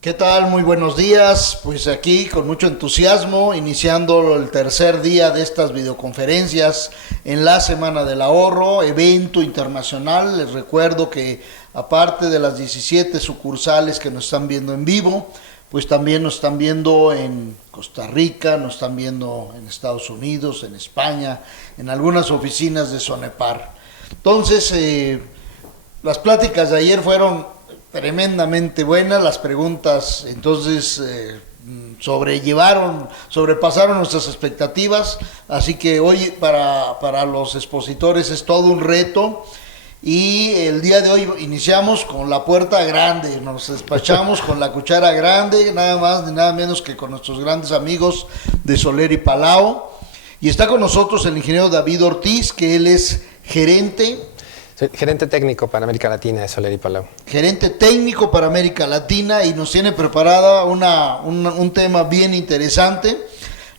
¿Qué tal? Muy buenos días. Pues aquí con mucho entusiasmo, iniciando el tercer día de estas videoconferencias en la Semana del Ahorro, evento internacional. Les recuerdo que aparte de las 17 sucursales que nos están viendo en vivo, pues también nos están viendo en Costa Rica, nos están viendo en Estados Unidos, en España, en algunas oficinas de Sonepar. Entonces, las pláticas de ayer fueron tremendamente buenas, las preguntas entonces sobrepasaron nuestras expectativas, así que hoy para los expositores es todo un reto y el día de hoy iniciamos con la puerta grande, nos despachamos con la cuchara grande, nada más ni nada menos que con nuestros grandes amigos de Soler y Palau, y está con nosotros el ingeniero David Ortiz, que él es gerente. Soy gerente técnico para América Latina de Soler y Palau. Gerente técnico para América Latina, y nos tiene preparada un tema bien interesante: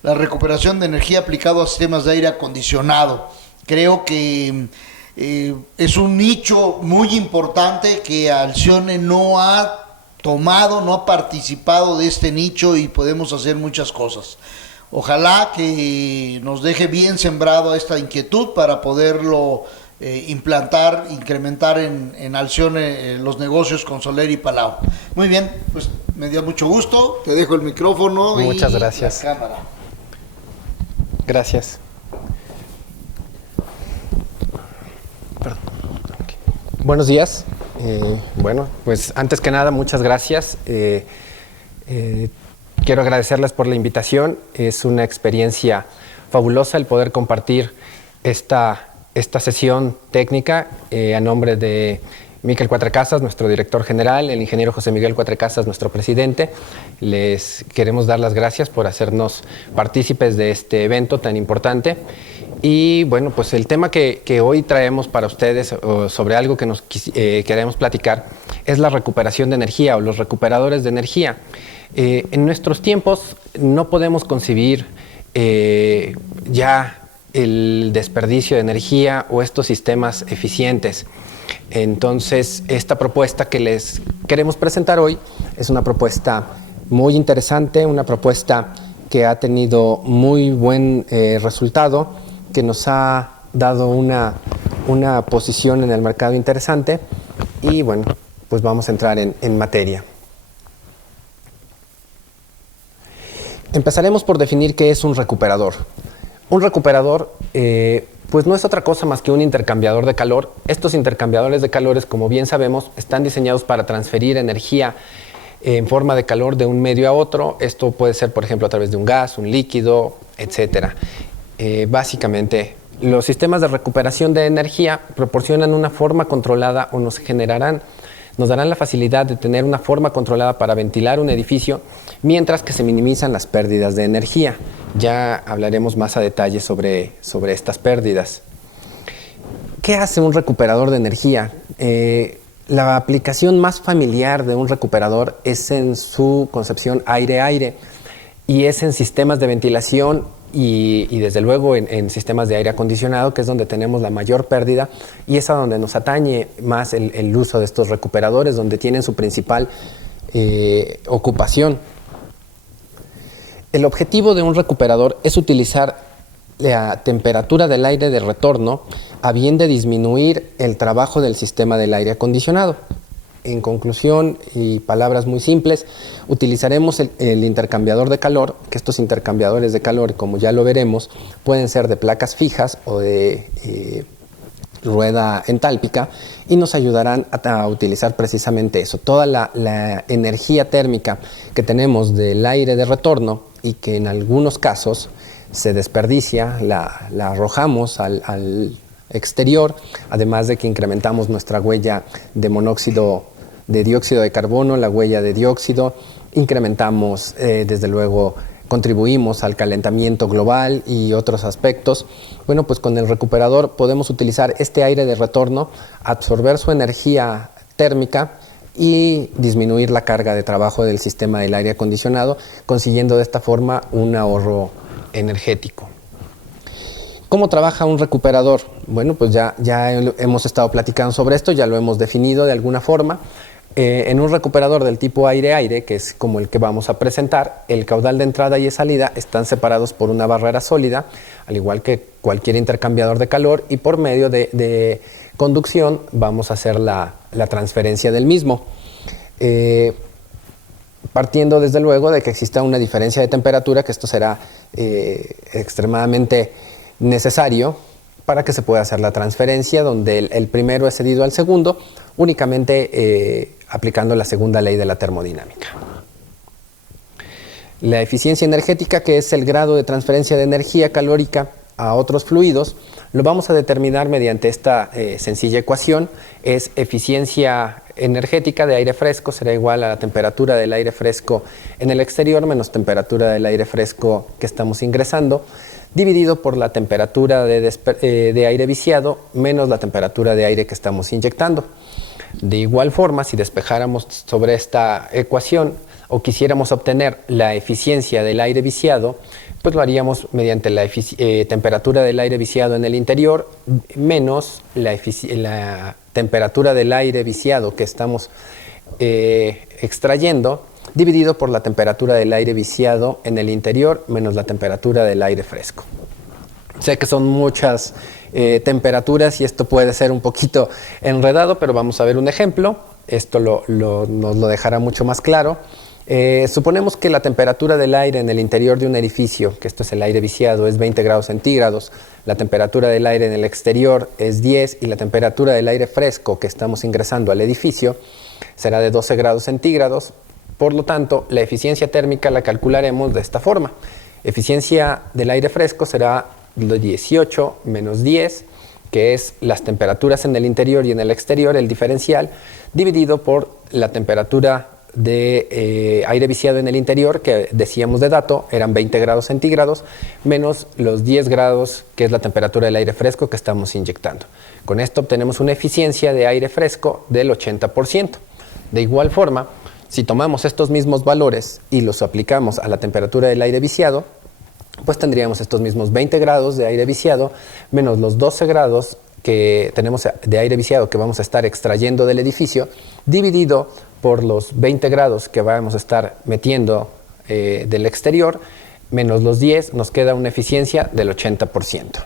la recuperación de energía aplicado a sistemas de aire acondicionado. Creo que es un nicho muy importante que Alcione no ha tomado, no ha participado de este nicho, y podemos hacer muchas cosas. Ojalá que nos deje bien sembrado esta inquietud para poderlo implantar, incrementar en Alcione los negocios con Soler y Palau. Muy bien, pues me dio mucho gusto, te dejo el micrófono. Muchas y gracias. la cámara. Gracias. Perdón. Okay. Buenos días. Bueno, pues antes que nada, muchas gracias. Quiero agradecerles por la invitación. Es una experiencia fabulosa el poder compartir esta sesión técnica a nombre de Miquel Cuatrecasas, nuestro director general, el ingeniero José Miguel Cuatrecasas, nuestro presidente. Les queremos dar las gracias por hacernos partícipes de este evento tan importante. Y bueno, pues el tema que hoy traemos para ustedes sobre algo que nos queremos platicar es la recuperación de energía o los recuperadores de energía. En nuestros tiempos no podemos concebir ya el desperdicio de energía o estos sistemas eficientes. Entonces, esta propuesta que les queremos presentar hoy es una propuesta muy interesante, una propuesta que ha tenido muy buen resultado, que nos ha dado una posición en el mercado interesante, y bueno, pues vamos a entrar en materia. Empezaremos por definir qué es un recuperador. Un recuperador, pues no es otra cosa más que un intercambiador de calor. Estos intercambiadores de calores, como bien sabemos, están diseñados para transferir energía en forma de calor de un medio a otro. Esto puede ser, por ejemplo, a través de un gas, un líquido, etc. Básicamente, los sistemas de recuperación de energía proporcionan una forma controlada o nos darán la facilidad de tener una forma controlada para ventilar un edificio, mientras que se minimizan las pérdidas de energía. Ya hablaremos más a detalle sobre estas pérdidas. ¿Qué hace un recuperador de energía? La aplicación más familiar de un recuperador es en su concepción aire-aire, y es en sistemas de ventilación y desde luego en sistemas de aire acondicionado, que es donde tenemos la mayor pérdida, y es a donde nos atañe más el uso de estos recuperadores, donde tienen su principal ocupación. El objetivo de un recuperador es utilizar la temperatura del aire de retorno a bien de disminuir el trabajo del sistema del aire acondicionado. En conclusión y palabras muy simples, utilizaremos el intercambiador de calor, que estos intercambiadores de calor, como ya lo veremos, pueden ser de placas fijas o de rueda entálpica, y nos ayudarán a utilizar precisamente eso, toda la energía térmica que tenemos del aire de retorno y que en algunos casos se desperdicia, la arrojamos al exterior, además de que incrementamos nuestra huella de dióxido de carbono, la huella de dióxido, incrementamos desde luego, contribuimos al calentamiento global y otros aspectos. Bueno, pues con el recuperador podemos utilizar este aire de retorno, absorber su energía térmica y disminuir la carga de trabajo del sistema del aire acondicionado, consiguiendo de esta forma un ahorro energético. ¿Cómo trabaja un recuperador? Bueno, pues ya hemos estado platicando sobre esto, ya lo hemos definido de alguna forma. En un recuperador del tipo aire-aire, que es como el que vamos a presentar, el caudal de entrada y de salida están separados por una barrera sólida, al igual que cualquier intercambiador de calor, y por medio de conducción vamos a hacer la transferencia del mismo. Partiendo desde luego de que exista una diferencia de temperatura, que esto será extremadamente necesario para que se pueda hacer la transferencia, donde el primero es cedido al segundo, únicamente aplicando la segunda ley de la termodinámica. La eficiencia energética, que es el grado de transferencia de energía calórica a otros fluidos, lo vamos a determinar mediante esta sencilla ecuación. Es eficiencia energética de aire fresco será igual a la temperatura del aire fresco en el exterior menos temperatura del aire fresco que estamos ingresando, dividido por la temperatura de aire viciado menos la temperatura de aire que estamos inyectando. De igual forma, si despejáramos sobre esta ecuación o quisiéramos obtener la eficiencia del aire viciado, pues lo haríamos mediante la temperatura del aire viciado en el interior menos la temperatura del aire viciado que estamos extrayendo, dividido por la temperatura del aire viciado en el interior menos la temperatura del aire fresco. Sé que son muchas temperaturas y esto puede ser un poquito enredado, pero vamos a ver un ejemplo. Esto nos lo dejará mucho más claro. Suponemos que la temperatura del aire en el interior de un edificio, que esto es el aire viciado, es 20 grados centígrados, la temperatura del aire en el exterior es 10 y la temperatura del aire fresco que estamos ingresando al edificio será de 12 grados centígrados. Por lo tanto, la eficiencia térmica la calcularemos de esta forma. Eficiencia del aire fresco será de 18 menos 10, que es las temperaturas en el interior y en el exterior, el diferencial, dividido por la temperatura de aire viciado en el interior, que decíamos de dato, eran 20 grados centígrados, menos los 10 grados, que es la temperatura del aire fresco que estamos inyectando. Con esto obtenemos una eficiencia de aire fresco del 80%. De igual forma, si tomamos estos mismos valores y los aplicamos a la temperatura del aire viciado, pues tendríamos estos mismos 20 grados de aire viciado menos los 12 grados que tenemos de aire viciado que vamos a estar extrayendo del edificio, dividido por los 20 grados que vamos a estar metiendo del exterior, menos los 10, nos queda una eficiencia del 80%.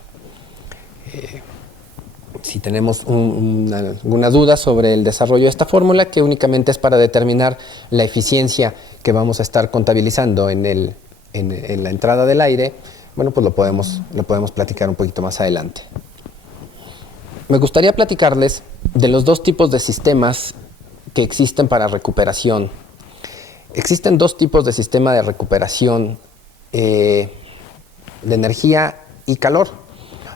Si tenemos alguna duda sobre el desarrollo de esta fórmula, que únicamente es para determinar la eficiencia que vamos a estar contabilizando en la entrada del aire, bueno, pues lo podemos platicar un poquito más adelante. Me gustaría platicarles de los dos tipos de sistemas que existen para recuperación. Existen dos tipos de sistema de recuperación de energía y calor.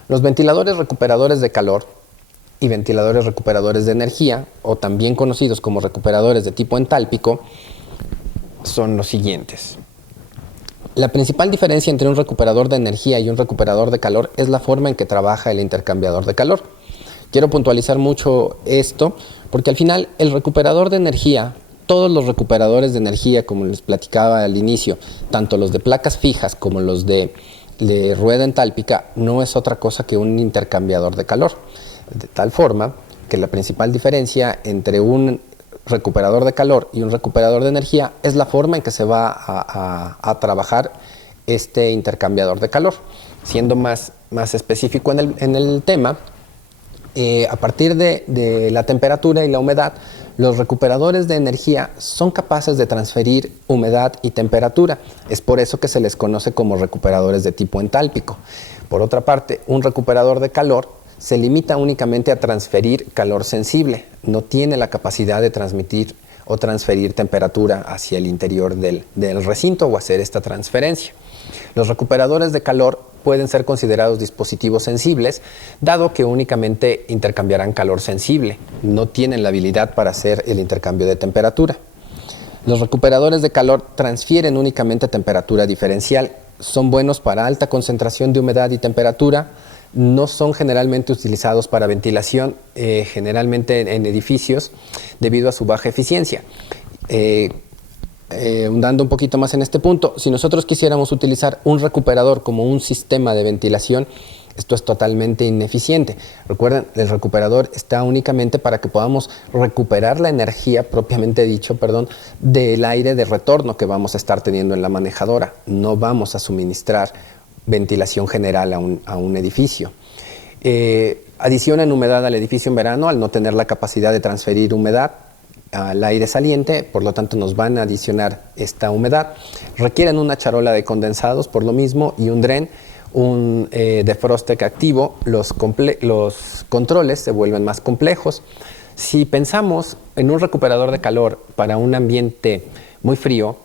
Los ventiladores recuperadores de calor y ventiladores recuperadores de energía, o también conocidos como recuperadores de tipo entálpico, son los siguientes. La principal diferencia entre un recuperador de energía y un recuperador de calor es la forma en que trabaja el intercambiador de calor. Quiero puntualizar mucho esto porque al final el recuperador de energía, todos los recuperadores de energía, como les platicaba al inicio, tanto los de placas fijas como los de rueda entálpica, no es otra cosa que un intercambiador de calor. De tal forma que la principal diferencia entre un recuperador de calor y un recuperador de energía es la forma en que se va a trabajar este intercambiador de calor. Siendo más específico en el tema, a partir de la temperatura y la humedad, los recuperadores de energía son capaces de transferir humedad y temperatura. Es por eso que se les conoce como recuperadores de tipo entálpico. Por otra parte, un recuperador de calor se limita únicamente a transferir calor sensible. No tiene la capacidad de transmitir o transferir temperatura hacia el interior del recinto o hacer esta transferencia. Los recuperadores de calor pueden ser considerados dispositivos sensibles, dado que únicamente intercambiarán calor sensible. No tienen la habilidad para hacer el intercambio de temperatura. Los recuperadores de calor transfieren únicamente temperatura diferencial. Son buenos para alta concentración de humedad y temperatura. No son generalmente utilizados para ventilación, generalmente en edificios, debido a su baja eficiencia. Ahondando un poquito más en este punto, si nosotros quisiéramos utilizar un recuperador como un sistema de ventilación, Esto es totalmente ineficiente. Recuerden, el recuperador está únicamente para que podamos recuperar la energía, propiamente dicho, del aire de retorno que vamos a estar teniendo en la manejadora. No vamos a suministrar ventilación general a un edificio. Adicionan humedad al edificio en verano al no tener la capacidad de transferir humedad al aire saliente, por lo tanto nos van a adicionar esta humedad. Requieren una charola de condensados por lo mismo y un dren, un defroster activo. Los controles se vuelven más complejos. Si pensamos en un recuperador de calor para un ambiente muy frío,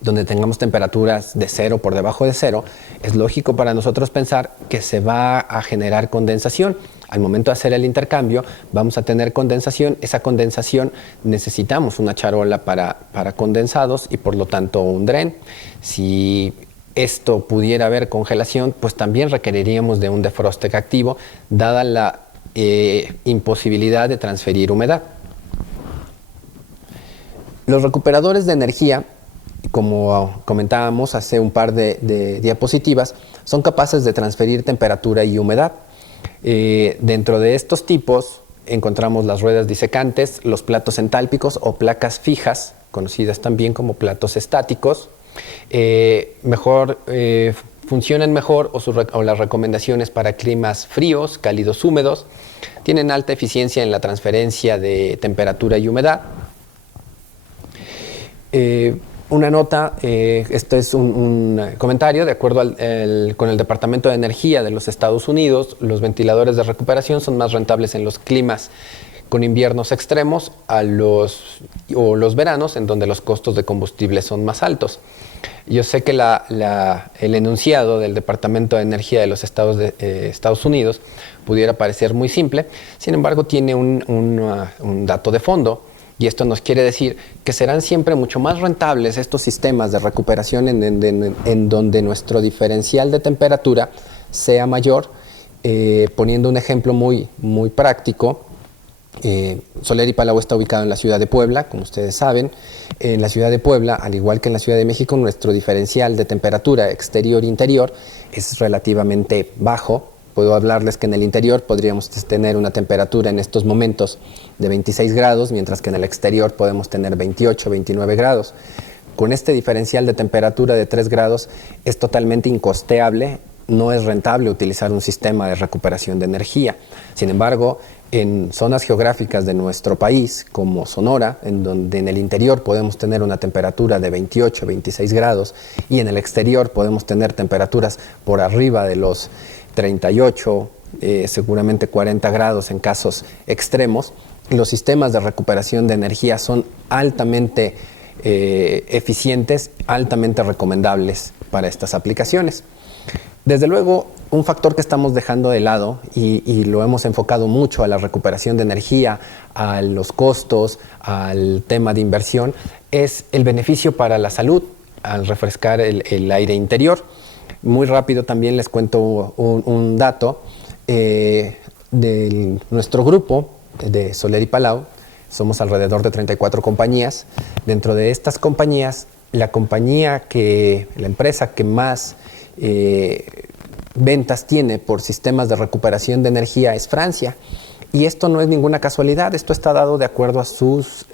donde tengamos temperaturas de 0 por debajo de 0, es lógico para nosotros pensar que se va a generar condensación. Al momento de hacer el intercambio vamos a tener condensación. Esa condensación necesitamos una charola para condensados y por lo tanto un dren. Si esto pudiera haber congelación, pues también requeriríamos de un defroster activo, dada la imposibilidad de transferir humedad. Los recuperadores de energía, como comentábamos hace un par de diapositivas, son capaces de transferir temperatura y humedad. Dentro de estos tipos encontramos las ruedas disecantes, los platos entálpicos o placas fijas, conocidas también como platos estáticos. Funcionan mejor o las recomendaciones para climas fríos, cálidos, húmedos. Tienen alta eficiencia en la transferencia de temperatura y humedad. Una nota, esto es un comentario, de acuerdo con el Departamento de Energía de los Estados Unidos, los ventiladores de recuperación son más rentables en los climas con inviernos extremos o los veranos, en donde los costos de combustible son más altos. Yo sé que el enunciado del Departamento de Energía de los Estados Unidos pudiera parecer muy simple, sin embargo tiene un dato de fondo. Y esto nos quiere decir que serán siempre mucho más rentables estos sistemas de recuperación en donde nuestro diferencial de temperatura sea mayor. Poniendo un ejemplo muy, muy práctico, Soler y Palau está ubicado en la ciudad de Puebla, como ustedes saben. En la ciudad de Puebla, al igual que en la Ciudad de México, nuestro diferencial de temperatura exterior-interior es relativamente bajo. Puedo hablarles que en el interior podríamos tener una temperatura en estos momentos de 26 grados, mientras que en el exterior podemos tener 28, 29 grados. Con este diferencial de temperatura de 3 grados es totalmente incosteable, no es rentable utilizar un sistema de recuperación de energía. Sin embargo, en zonas geográficas de nuestro país, como Sonora, en donde en el interior podemos tener una temperatura de 28, 26 grados y en el exterior podemos tener temperaturas por arriba de los 38, seguramente 40 grados en casos extremos, los sistemas de recuperación de energía son altamente eficientes, altamente recomendables para estas aplicaciones. Desde luego, un factor que estamos dejando de lado y lo hemos enfocado mucho a la recuperación de energía, a los costos, al tema de inversión, es el beneficio para la salud al refrescar el aire interior. Muy rápido también les cuento un dato de nuestro grupo de Soler y Palau. Somos alrededor de 34 compañías. Dentro de estas compañías, la empresa que más ventas tiene por sistemas de recuperación de energía es Francia. Y esto no es ninguna casualidad, esto está dado de acuerdo a sus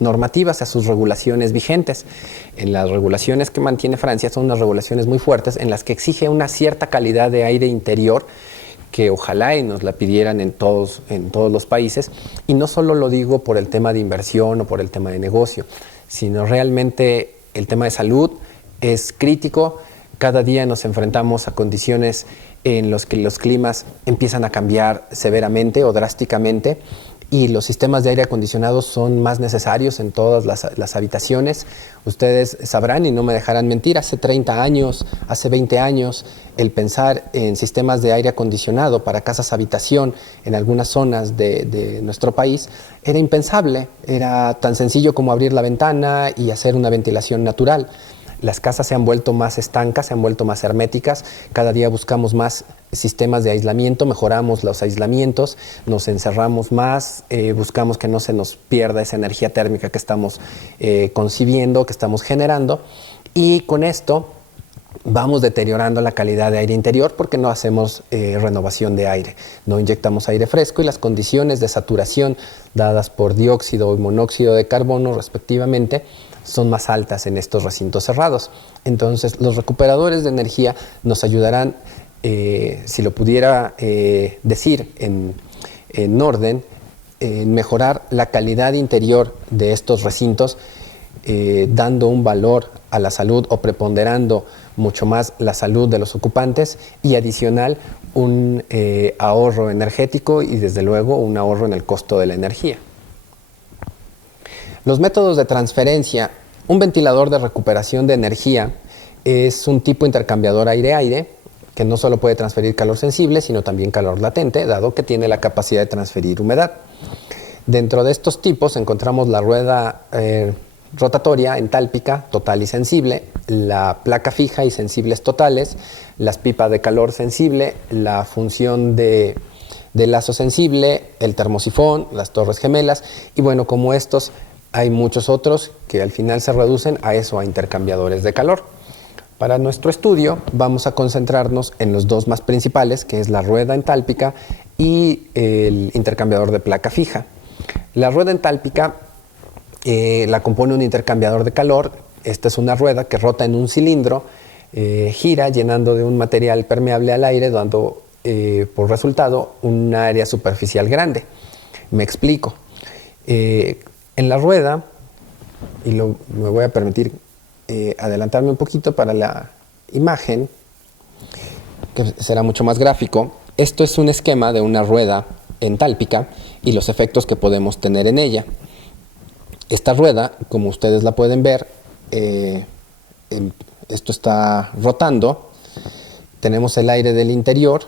normativas, a sus regulaciones vigentes. En las regulaciones que mantiene Francia son unas regulaciones muy fuertes en las que exige una cierta calidad de aire interior que ojalá y nos la pidieran en todos los países. Y no solo lo digo por el tema de inversión o por el tema de negocio, sino realmente el tema de salud es crítico. Cada día nos enfrentamos a condiciones en las que los climas empiezan a cambiar severamente o drásticamente y los sistemas de aire acondicionado son más necesarios en todas las habitaciones. Ustedes sabrán y no me dejarán mentir, hace 30 años, hace 20 años, el pensar en sistemas de aire acondicionado para casas habitación en algunas zonas de nuestro país era impensable. Era tan sencillo como abrir la ventana y hacer una ventilación natural. Las casas se han vuelto más estancas, se han vuelto más herméticas, cada día buscamos más sistemas de aislamiento, mejoramos los aislamientos, nos encerramos más, buscamos que no se nos pierda esa energía térmica que estamos concibiendo, que estamos generando, y con esto vamos deteriorando la calidad de aire interior porque no hacemos renovación de aire, no inyectamos aire fresco y las condiciones de saturación dadas por dióxido y monóxido de carbono respectivamente son más altas en estos recintos cerrados. Entonces los recuperadores de energía nos ayudarán, si lo pudiera decir en orden, en mejorar la calidad interior de estos recintos, dando un valor a la salud o preponderando mucho más la salud de los ocupantes y adicional un ahorro energético y desde luego un ahorro en el costo de la energía. Los métodos de transferencia. Un ventilador de recuperación de energía es un tipo intercambiador aire-aire que no solo puede transferir calor sensible sino también calor latente, dado que tiene la capacidad de transferir humedad. Dentro de estos tipos encontramos la rueda rotatoria entálpica total y sensible, la placa fija y sensibles totales, las pipas de calor sensible, la función de lazo sensible, el termosifón, las torres gemelas y bueno, como estos hay muchos otros que al final se reducen a eso, a intercambiadores de calor. Para nuestro estudio vamos a concentrarnos en los dos más principales, que es la rueda entálpica y el intercambiador de placa fija. La rueda entálpica la compone un intercambiador de calor. Esta es una rueda que rota en un cilindro, gira llenando de un material permeable al aire, dando por resultado un área superficial grande. Me explico. En la rueda, y me voy a permitir adelantarme un poquito para la imagen, que será mucho más gráfico. Esto es un esquema de una rueda entálpica y los efectos que podemos tener en ella. Esta rueda, como ustedes la pueden ver, esto está rotando. Tenemos el aire del interior,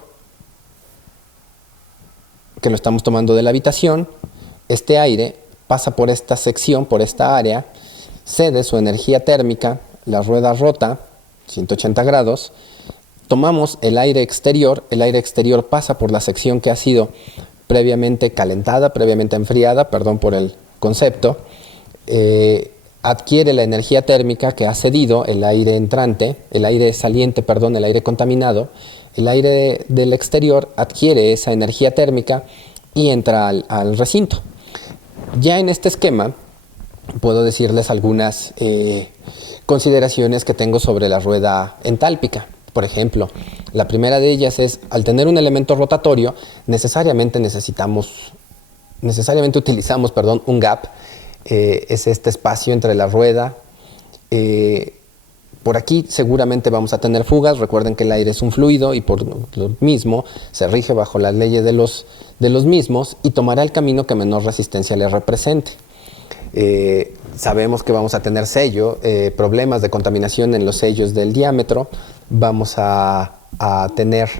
que lo estamos tomando de la habitación. Este aire pasa por esta sección, por esta área, cede su energía térmica, la rueda rota 180 grados, tomamos el aire exterior pasa por la sección que ha sido previamente calentada, previamente enfriada, perdón por el concepto, adquiere la energía térmica que ha cedido el aire entrante, el aire saliente, perdón, el aire contaminado, el aire del exterior adquiere esa energía térmica y entra al recinto. Ya en este esquema puedo decirles algunas consideraciones que tengo sobre la rueda entálpica. Por ejemplo, la primera de ellas es, al tener un elemento rotatorio, necesariamente utilizamos un gap, es este espacio entre la rueda. Por aquí seguramente vamos a tener fugas. Recuerden que el aire es un fluido y por lo mismo se rige bajo las leyes de los mismos y tomará el camino que menor resistencia le represente. Sabemos que vamos a tener problemas de contaminación en los sellos del diámetro. Vamos a tener,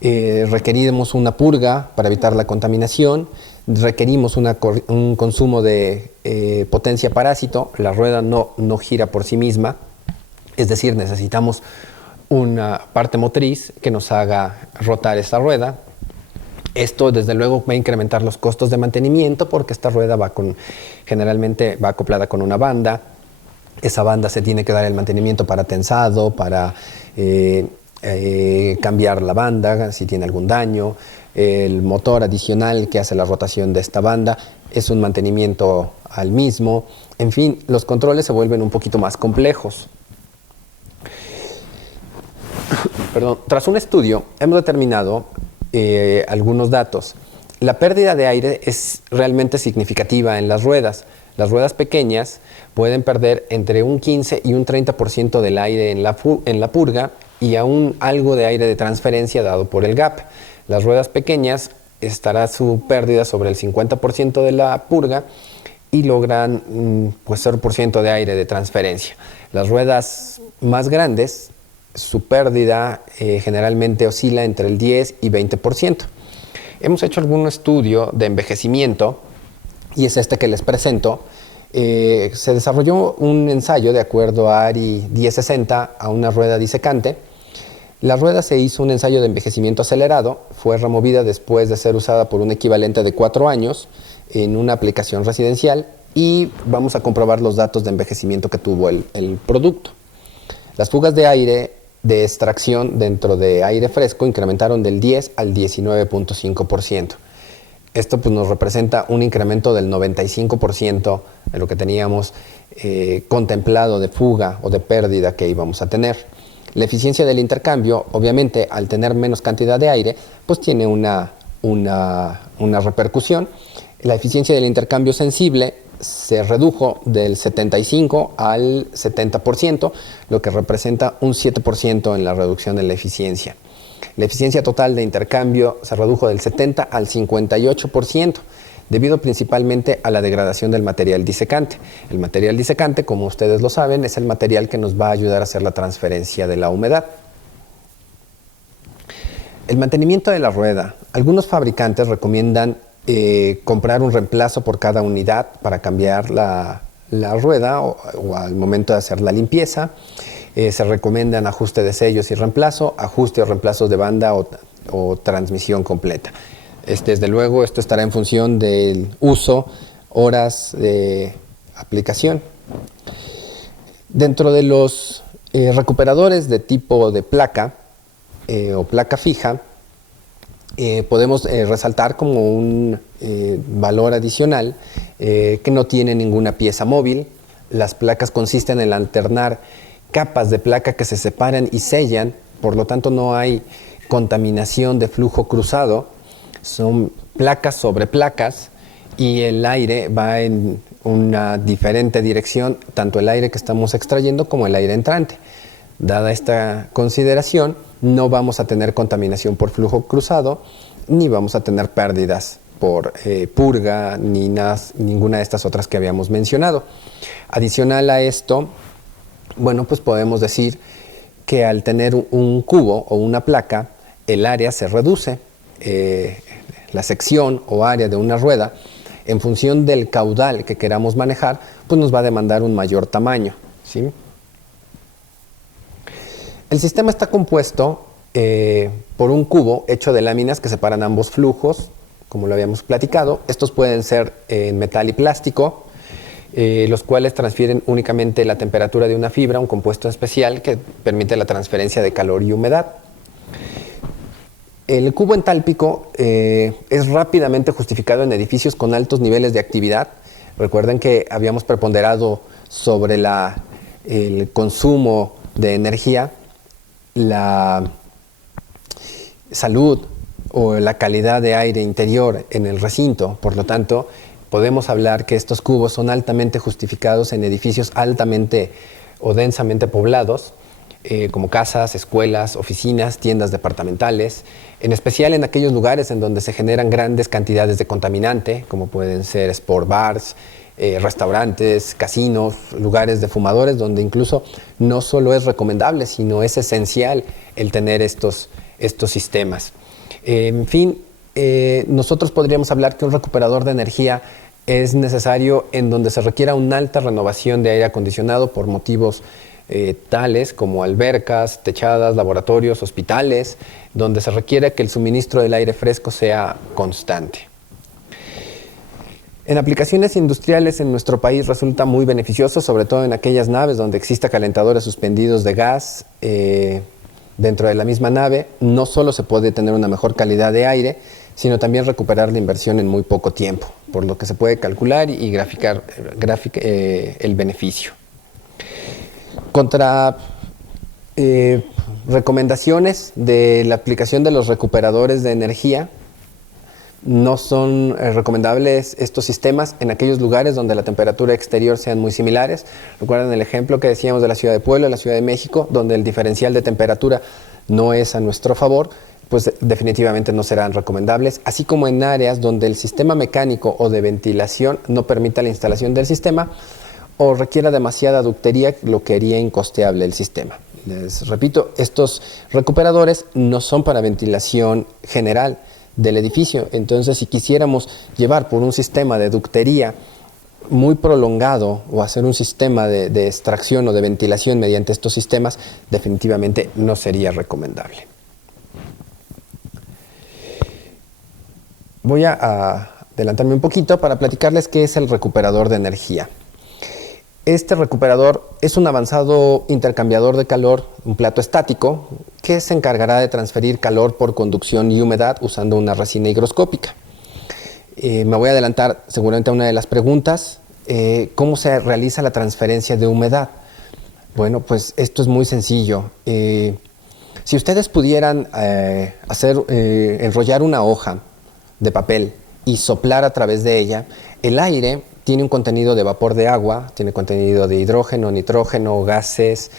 requerimos una purga para evitar la contaminación. Requerimos un consumo de potencia parásito. La rueda no gira por sí misma, es decir, necesitamos una parte motriz que nos haga rotar esta rueda. Esto desde luego va a incrementar los costos de mantenimiento porque esta rueda generalmente va acoplada con una banda. Esa banda se tiene que dar el mantenimiento para tensado, para cambiar la banda si tiene algún daño. El motor adicional que hace la rotación de esta banda es un mantenimiento al mismo. En fin, los controles se vuelven un poquito más complejos. Tras un estudio hemos determinado algunos datos. La pérdida de aire es realmente significativa en las ruedas. Las ruedas pequeñas pueden perder entre un 15 y un 30% del aire en la purga y aún algo de aire de transferencia dado por el gap. Las ruedas pequeñas estará su pérdida sobre el 50% de la purga y logran 0% de aire de transferencia. Las ruedas más grandes, su pérdida generalmente oscila entre el 10 y 20%. Hemos hecho algún estudio de envejecimiento y es este que les presento. Se desarrolló un ensayo de acuerdo a ARI 1060 a una rueda disecante. La rueda se hizo un ensayo de envejecimiento acelerado, fue removida después de ser usada por un equivalente de 4 años en una aplicación residencial y vamos a comprobar los datos de envejecimiento que tuvo el producto. Las fugas de aire de extracción dentro de aire fresco incrementaron del 10 al 19.5%. Esto pues, nos representa un incremento del 95% de lo que teníamos contemplado de fuga o de pérdida que íbamos a tener. La eficiencia del intercambio, obviamente, al tener menos cantidad de aire, pues tiene una repercusión. La eficiencia del intercambio sensible se redujo del 75 al 70%, lo que representa un 7% en la reducción de la eficiencia. La eficiencia total de intercambio se redujo del 70 al 58%, debido principalmente a la degradación del material disecante. El material disecante, como ustedes lo saben, es el material que nos va a ayudar a hacer la transferencia de la humedad. El mantenimiento de la rueda. Algunos fabricantes recomiendan comprar un reemplazo por cada unidad para cambiar la rueda o al momento de hacer la limpieza. Se recomiendan ajuste de sellos y reemplazo, ajuste o reemplazos de banda o transmisión completa. Desde luego, esto estará en función del uso, horas de aplicación. Dentro de los recuperadores de tipo de placa o placa fija, podemos resaltar como un valor adicional que no tiene ninguna pieza móvil. Las placas consisten en alternar capas de placa que se separan y sellan, por lo tanto no hay contaminación de flujo cruzado. Son placas sobre placas y el aire va en una diferente dirección, tanto el aire que estamos extrayendo como el aire entrante. Dada esta consideración, no vamos a tener contaminación por flujo cruzado, ni vamos a tener pérdidas por purga, ni ninguna de estas otras que habíamos mencionado. Adicional a esto, bueno, pues podemos decir que al tener un cubo o una placa, el área se reduce. La sección o área de una rueda, en función del caudal que queramos manejar, pues nos va a demandar un mayor tamaño, ¿sí? El sistema está compuesto por un cubo hecho de láminas que separan ambos flujos, como lo habíamos platicado. Estos pueden ser en metal y plástico, los cuales transfieren únicamente la temperatura de una fibra, un compuesto especial que permite la transferencia de calor y humedad. El cubo entálpico es rápidamente justificado en edificios con altos niveles de actividad. Recuerden que habíamos preponderado sobre el consumo de energía, la salud o la calidad de aire interior en el recinto. Por lo tanto, podemos hablar que estos cubos son altamente justificados en edificios altamente o densamente poblados, como casas, escuelas, oficinas, tiendas departamentales, en especial en aquellos lugares en donde se generan grandes cantidades de contaminante, como pueden ser sport bars, restaurantes, casinos, lugares de fumadores, donde incluso no solo es recomendable, sino es esencial el tener estos sistemas. En fin, nosotros podríamos hablar que un recuperador de energía es necesario en donde se requiera una alta renovación de aire acondicionado por motivos tales como albercas, techadas, laboratorios, hospitales, donde se requiere que el suministro del aire fresco sea constante. En aplicaciones industriales en nuestro país resulta muy beneficioso, sobre todo en aquellas naves donde exista calentadores suspendidos de gas dentro de la misma nave. No solo se puede tener una mejor calidad de aire, sino también recuperar la inversión en muy poco tiempo, por lo que se puede calcular y graficar el beneficio. Contra recomendaciones de la aplicación de los recuperadores de energía, no son recomendables estos sistemas en aquellos lugares donde la temperatura exterior sean muy similares. Recuerden el ejemplo que decíamos de la ciudad de Puebla, la ciudad de México, donde el diferencial de temperatura no es a nuestro favor, pues definitivamente no serán recomendables, así como en áreas donde el sistema mecánico o de ventilación no permita la instalación del sistema o requiera demasiada ductería, lo que haría incosteable el sistema. Les repito, estos recuperadores no son para ventilación general del edificio. Entonces, si quisiéramos llevar por un sistema de ductería muy prolongado o hacer un sistema de extracción o de ventilación mediante estos sistemas, definitivamente no sería recomendable. Voy a adelantarme un poquito para platicarles qué es el recuperador de energía. Este recuperador es un avanzado intercambiador de calor, un plato estático, que se encargará de transferir calor por conducción y humedad usando una resina higroscópica. Me voy a adelantar seguramente a una de las preguntas. ¿Cómo se realiza la transferencia de humedad? Bueno, pues esto es muy sencillo. Si ustedes pudieran enrollar una hoja de papel y soplar a través de ella, el aire tiene un contenido de vapor de agua, tiene contenido de hidrógeno, nitrógeno, gases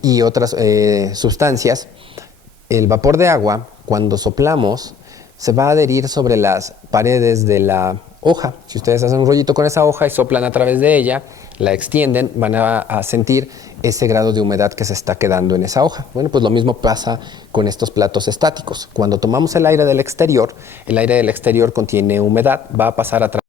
y otras sustancias. El vapor de agua, cuando soplamos, se va a adherir sobre las paredes de la hoja. Si ustedes hacen un rollito con esa hoja y soplan a través de ella, la extienden, van a sentir ese grado de humedad que se está quedando en esa hoja. Bueno, pues lo mismo pasa con estos platos estáticos. Cuando tomamos el aire del exterior contiene humedad, va a pasar a través.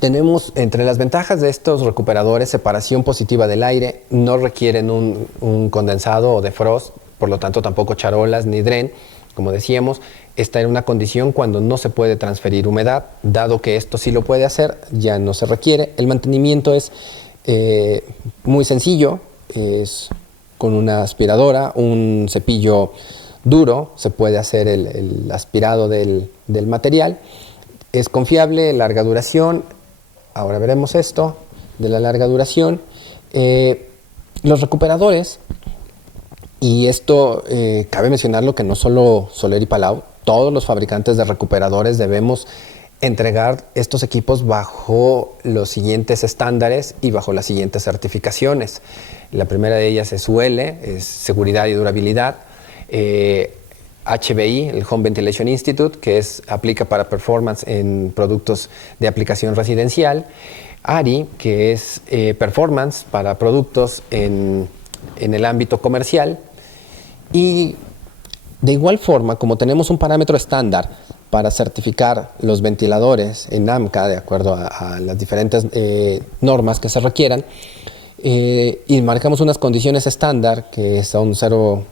Tenemos entre las ventajas de estos recuperadores separación positiva del aire, no requieren un condensado o defrost, por lo tanto tampoco charolas ni dren. Como decíamos, está en una condición cuando no se puede transferir humedad, dado que esto sí lo puede hacer, ya no se requiere. El mantenimiento es muy sencillo, es con una aspiradora, un cepillo duro, se puede hacer el aspirado del material. Es confiable, larga duración. Ahora veremos esto de la larga duración. Los recuperadores, y esto cabe mencionarlo que no solo Soler y Palau, todos los fabricantes de recuperadores debemos entregar estos equipos bajo los siguientes estándares y bajo las siguientes certificaciones. La primera de ellas es UL, es seguridad y durabilidad. HVI, el Home Ventilation Institute, que aplica para performance en productos de aplicación residencial. ARI, que es performance para productos en el ámbito comercial. Y de igual forma, como tenemos un parámetro estándar para certificar los ventiladores en AMCA, de acuerdo a las diferentes normas que se requieran, y marcamos unas condiciones estándar que son 0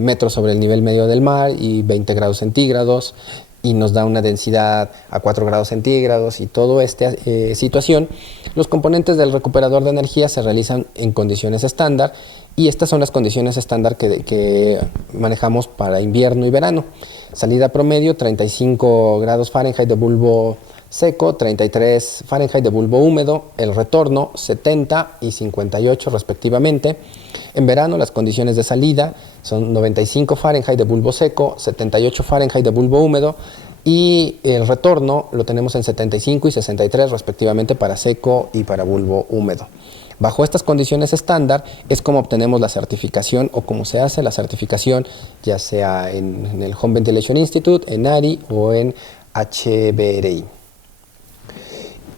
metros sobre el nivel medio del mar y 20 grados centígrados, y nos da una densidad a 4 grados centígrados y toda esta situación. Los componentes del recuperador de energía se realizan en condiciones estándar, y estas son las condiciones estándar que manejamos para invierno y verano. Salida promedio 35 grados Fahrenheit de bulbo seco, 33 Fahrenheit de bulbo húmedo, el retorno 70 y 58 respectivamente. En verano las condiciones de salida son 95 Fahrenheit de bulbo seco, 78 Fahrenheit de bulbo húmedo, y el retorno lo tenemos en 75 y 63 respectivamente para seco y para bulbo húmedo. Bajo estas condiciones estándar es como obtenemos la certificación, o como se hace la certificación, ya sea en el Home Ventilation Institute, en ARI o en HBRI.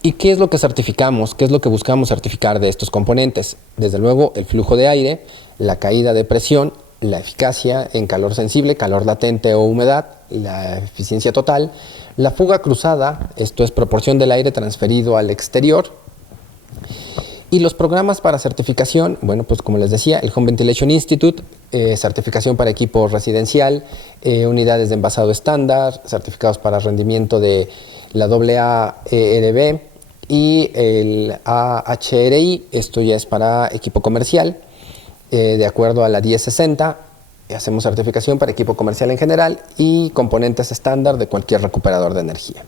¿Y qué es lo que certificamos? ¿Qué es lo que buscamos certificar de estos componentes? Desde luego, el flujo de aire, la caída de presión, la eficacia en calor sensible, calor latente o humedad, la eficiencia total, la fuga cruzada, esto es proporción del aire transferido al exterior. Y los programas para certificación, bueno, pues como les decía, el Home Ventilation Institute, certificación para equipo residencial, unidades de envasado estándar, certificados para rendimiento de la AA EDB, y el AHRI, esto ya es para equipo comercial, de acuerdo a la 1060, hacemos certificación para equipo comercial en general y componentes estándar de cualquier recuperador de energía.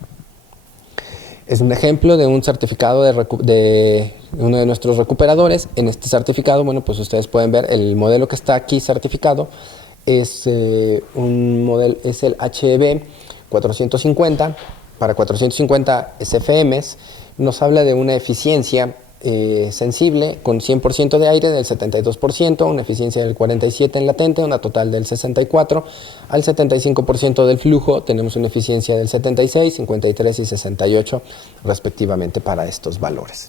Es un ejemplo de un certificado de uno de nuestros recuperadores. En este certificado, bueno, pues ustedes pueden ver el modelo que está aquí certificado. Es un modelo, es el HEB 450 para 450 SFMs. Nos habla de una eficiencia sensible con 100% de aire del 72%, una eficiencia del 47% en latente, una total del 64%. Al 75% del flujo tenemos una eficiencia del 76%, 53% y 68% respectivamente para estos valores.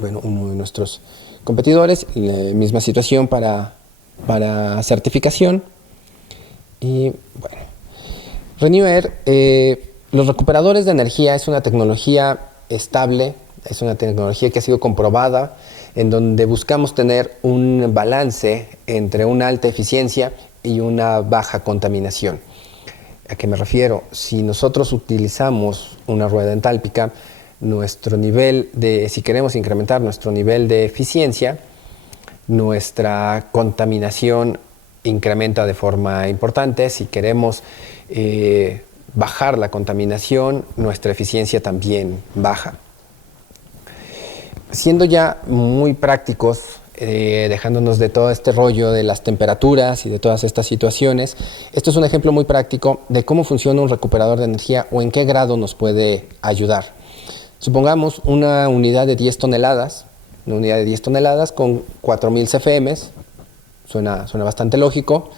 Bueno, uno de nuestros competidores, misma situación para certificación. Y bueno, Renewair, los recuperadores de energía es una tecnología estable, es una tecnología que ha sido comprobada, en donde buscamos tener un balance entre una alta eficiencia y una baja contaminación. ¿A qué me refiero? Si nosotros utilizamos una rueda entálpica, si queremos incrementar nuestro nivel de eficiencia, nuestra contaminación incrementa de forma importante. Si queremos bajar la contaminación, nuestra eficiencia también baja. Siendo ya muy prácticos, dejándonos de todo este rollo de las temperaturas y de todas estas situaciones, esto es un ejemplo muy práctico de cómo funciona un recuperador de energía o en qué grado nos puede ayudar. Supongamos una unidad de 10 toneladas, una unidad de 10 toneladas con 4.000 CFMs, suena bastante lógico.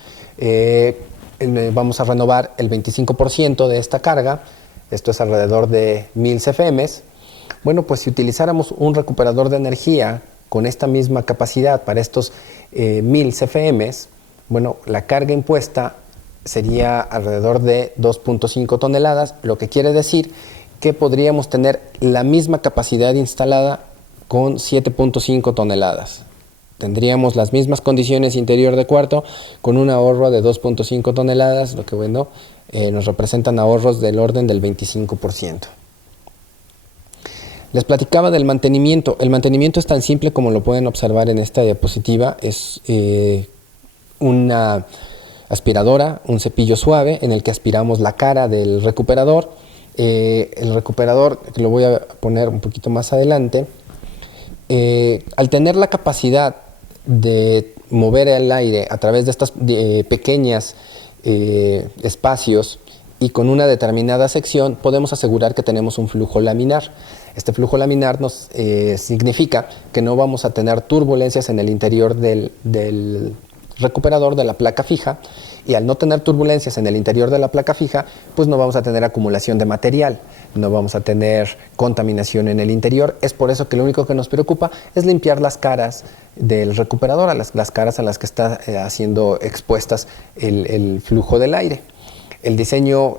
Vamos a renovar el 25% de esta carga, esto es alrededor de 1.000 CFMs. Bueno, pues si utilizáramos un recuperador de energía con esta misma capacidad para estos 1.000 CFMs, bueno, la carga impuesta sería alrededor de 2.5 toneladas, lo que quiere decir que podríamos tener la misma capacidad instalada con 7.5 toneladas. Tendríamos las mismas condiciones interior de cuarto con un ahorro de 2.5 toneladas, lo que bueno, nos representan ahorros del orden del 25%. Les platicaba del mantenimiento. El mantenimiento es tan simple como lo pueden observar en esta diapositiva. Es una aspiradora, un cepillo suave en el que aspiramos la cara del recuperador. El recuperador, que lo voy a poner un poquito más adelante, al tener la capacidad de mover el aire a través de estas pequeñas espacios y con una determinada sección, podemos asegurar que tenemos un flujo laminar. Este flujo laminar nos significa que no vamos a tener turbulencias en el interior del recuperador de la placa fija, y al no tener turbulencias en el interior de la placa fija, pues no vamos a tener acumulación de material, no vamos a tener contaminación en el interior. Es por eso que lo único que nos preocupa es limpiar las caras del recuperador, las caras a las que está siendo expuestas el flujo del aire. El diseño,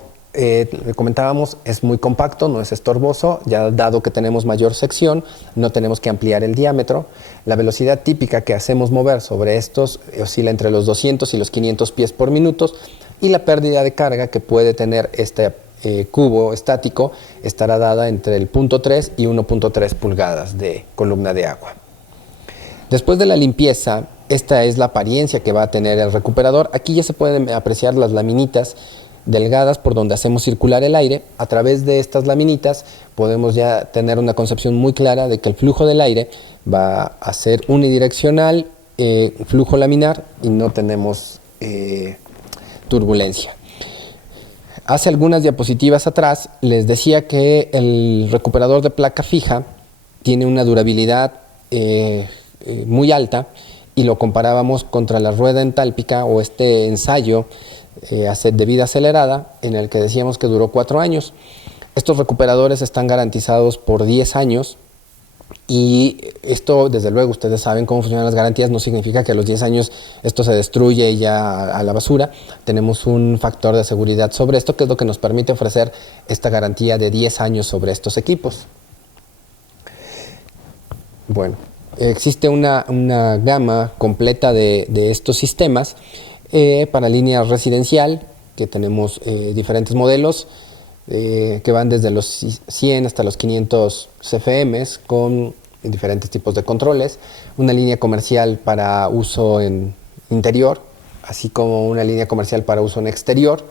comentábamos, es muy compacto, no es estorboso, ya dado que tenemos mayor sección, no tenemos que ampliar el diámetro. La velocidad típica que hacemos mover sobre estos oscila entre los 200 y los 500 pies por minuto, y la pérdida de carga que puede tener este cubo estático estará dada entre el 0.3 y 1.3 pulgadas de columna de agua. Después de la limpieza, esta es la apariencia que va a tener el recuperador. Aquí ya se pueden apreciar las laminitas delgadas por donde hacemos circular el aire. A través de estas laminitas podemos ya tener una concepción muy clara de que el flujo del aire va a ser unidireccional, flujo laminar, y no tenemos turbulencia. Hace algunas diapositivas atrás les decía que el recuperador de placa fija tiene una durabilidad muy alta, y lo comparábamos contra la rueda entálpica o este ensayo de vida acelerada, en el que decíamos que duró 4 años. Estos recuperadores están garantizados por 10 años, y esto, desde luego, ustedes saben cómo funcionan las garantías, no significa que a los 10 años esto se destruye ya a la basura. Tenemos un factor de seguridad sobre esto, que es lo que nos permite ofrecer esta garantía de 10 años sobre estos equipos. Bueno, existe una gama completa de estos sistemas para línea residencial, que tenemos diferentes modelos. que van desde los 100 hasta los 500 CFM con diferentes tipos de controles, una línea comercial para uso en interior, así como una línea comercial para uso en exterior,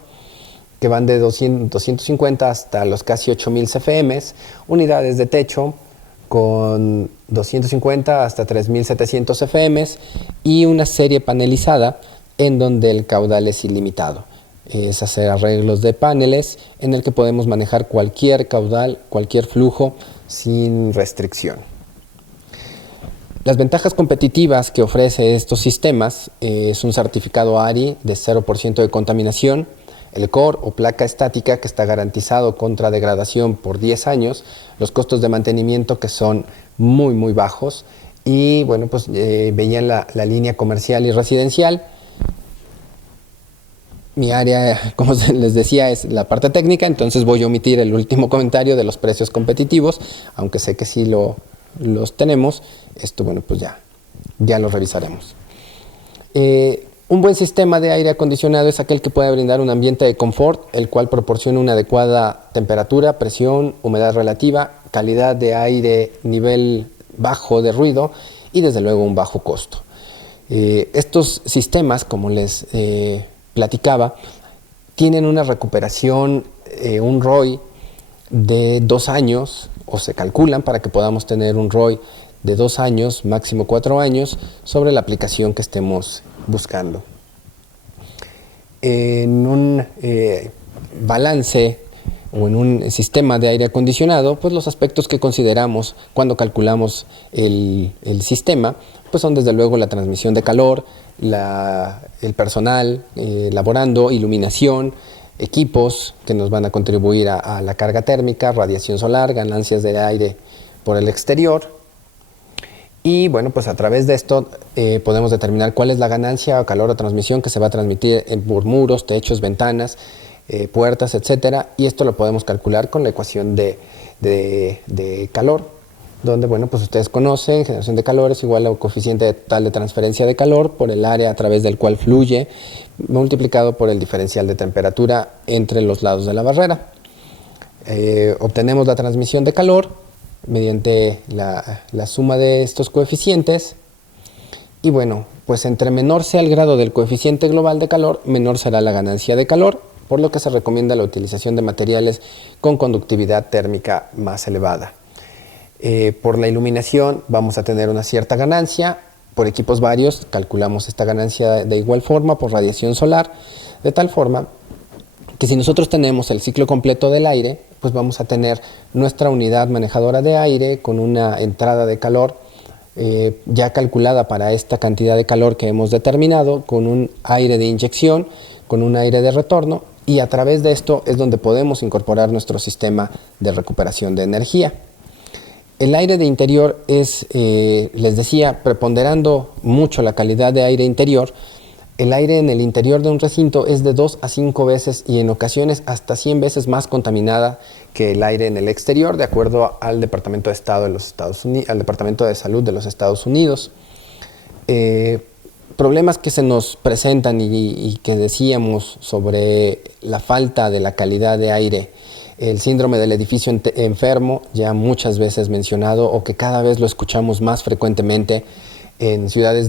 que van de 250 hasta los casi 8000 CFM, unidades de techo con 250 hasta 3700 CFM y una serie panelizada en donde el caudal es ilimitado. Es hacer arreglos de paneles en el que podemos manejar cualquier caudal, cualquier flujo sin restricción. Las ventajas competitivas que ofrece estos sistemas es un certificado ARI de 0% de contaminación, el core o placa estática que está garantizado contra degradación por 10 años, los costos de mantenimiento que son muy bajos y bueno, pues veían la línea comercial y residencial. Mi área, como les decía, es la parte técnica, entonces voy a omitir el último comentario de los precios competitivos, aunque sé que sí los tenemos. Esto, bueno, pues ya lo revisaremos. Un buen sistema de aire acondicionado es aquel que puede brindar un ambiente de confort, el cual proporciona una adecuada temperatura, presión, humedad relativa, calidad de aire, nivel bajo de ruido y desde luego un bajo costo. Estos sistemas, como les platicaba, tienen una recuperación, un ROI de 2 años, o se calculan para que podamos tener un ROI de 2 años, máximo 4 años, sobre la aplicación que estemos buscando. En un balance o en un sistema de aire acondicionado, pues los aspectos que consideramos cuando calculamos el sistema, pues son desde luego la transmisión de calor, el personal laborando, iluminación, equipos que nos van a contribuir a la carga térmica, radiación solar, ganancias de aire por el exterior. Y bueno, pues a través de esto podemos determinar cuál es la ganancia o calor o transmisión que se va a transmitir por muros, techos, ventanas, puertas, etcétera. Y esto lo podemos calcular con la ecuación de calor, donde, bueno, pues ustedes conocen, generación de calor es igual al coeficiente total de transferencia de calor por el área a través del cual fluye, multiplicado por el diferencial de temperatura entre los lados de la barrera. Obtenemos la transmisión de calor mediante la suma de estos coeficientes y bueno, pues entre menor sea el grado del coeficiente global de calor, menor será la ganancia de calor, por lo que se recomienda la utilización de materiales con conductividad térmica más elevada. Por la iluminación vamos a tener una cierta ganancia, por equipos varios calculamos esta ganancia de igual forma por radiación solar, de tal forma que si nosotros tenemos el ciclo completo del aire, pues vamos a tener nuestra unidad manejadora de aire con una entrada de calor ya calculada para esta cantidad de calor que hemos determinado, con un aire de inyección, con un aire de retorno, y a través de esto es donde podemos incorporar nuestro sistema de recuperación de energía. El aire de interior es, les decía, preponderando mucho la calidad de aire interior. El aire en el interior de un recinto es de 2 a 5 veces y en ocasiones hasta 100 veces más contaminada que el aire en el exterior, de acuerdo al Departamento de Estado de los Estados Unidos, al Departamento de Salud de los Estados Unidos. Problemas que se nos presentan y que decíamos sobre la falta de la calidad de aire, el síndrome del edificio enfermo, ya muchas veces mencionado o que cada vez lo escuchamos más frecuentemente en ciudades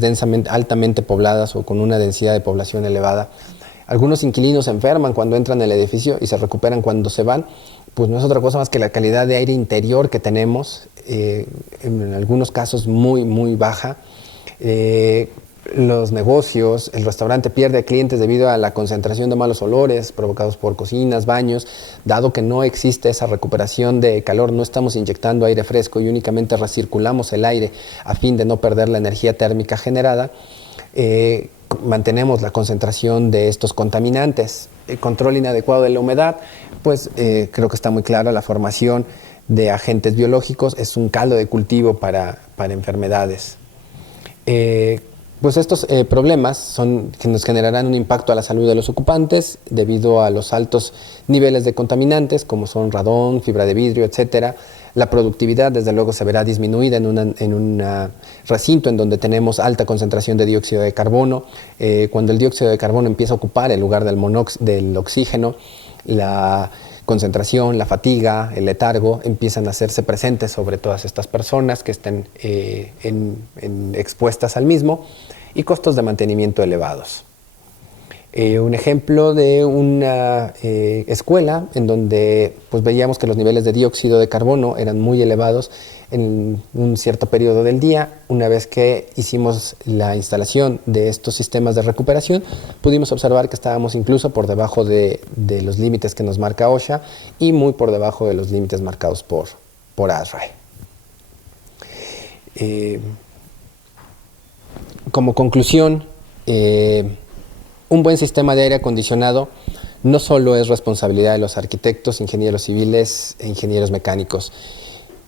altamente pobladas o con una densidad de población elevada. Algunos inquilinos se enferman cuando entran en el edificio y se recuperan cuando se van. Pues no es otra cosa más que la calidad de aire interior que tenemos, en algunos casos muy baja. Los negocios, el restaurante pierde clientes debido a la concentración de malos olores provocados por cocinas, baños. Dado que no existe esa recuperación de calor, no estamos inyectando aire fresco y únicamente recirculamos el aire a fin de no perder la energía térmica generada. Mantenemos la concentración de estos contaminantes. El control inadecuado de la humedad, pues creo que está muy clara la formación de agentes biológicos, es un caldo de cultivo para enfermedades. Pues estos problemas son que nos generarán un impacto a la salud de los ocupantes debido a los altos niveles de contaminantes como son radón, fibra de vidrio, etcétera. La productividad desde luego se verá disminuida en un recinto en donde tenemos alta concentración de dióxido de carbono. Cuando el dióxido de carbono empieza a ocupar el lugar del oxígeno, la concentración, la fatiga, el letargo empiezan a hacerse presentes sobre todas estas personas que estén expuestas al mismo, y costos de mantenimiento elevados. Un ejemplo de una escuela en donde pues, veíamos que los niveles de dióxido de carbono eran muy elevados en un cierto periodo del día. Una vez que hicimos la instalación de estos sistemas de recuperación, pudimos observar que estábamos incluso por debajo de los límites que nos marca OSHA y muy por debajo de los límites marcados por ASRAE. Como conclusión, un buen sistema de aire acondicionado no solo es responsabilidad de los arquitectos, ingenieros civiles e ingenieros mecánicos.